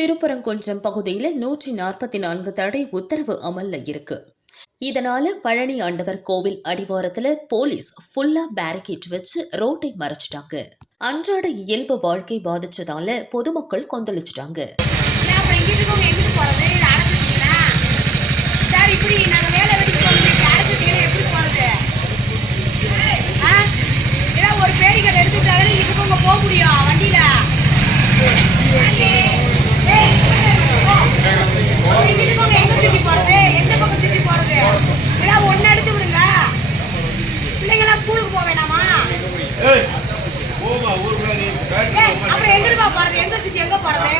திருப்பரங்குன்றம் பகுதியில் 144 தடை உத்தரவு அமல்ல இருக்கு. இதனால பழனி ஆண்டவர் கோவில் அடிவாரத்துல போலீஸ் ஃபுல்லா பேரிகேட் வச்சு ரோட்டை மறைச்சிட்டாங்க. அன்றாட இயல்பு வாழ்க்கை பாதிச்சதால பொதுமக்கள் கொந்தளிச்சிட்டாங்க. ஸ்கூலுக்கு போக வேணாமா? அப்புறம் எங்க போறது? எங்க சுத்தி எங்க போறது?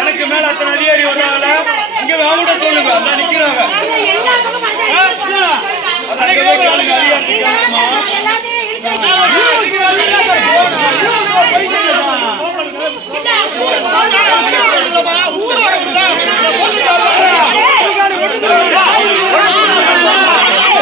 எனக்கு மேல அத்தனை அதிகாரி வர்றாங்கல்ல, அங்க அவங்க சொல்லுங்க, அந்த நிக்கிறாங்க.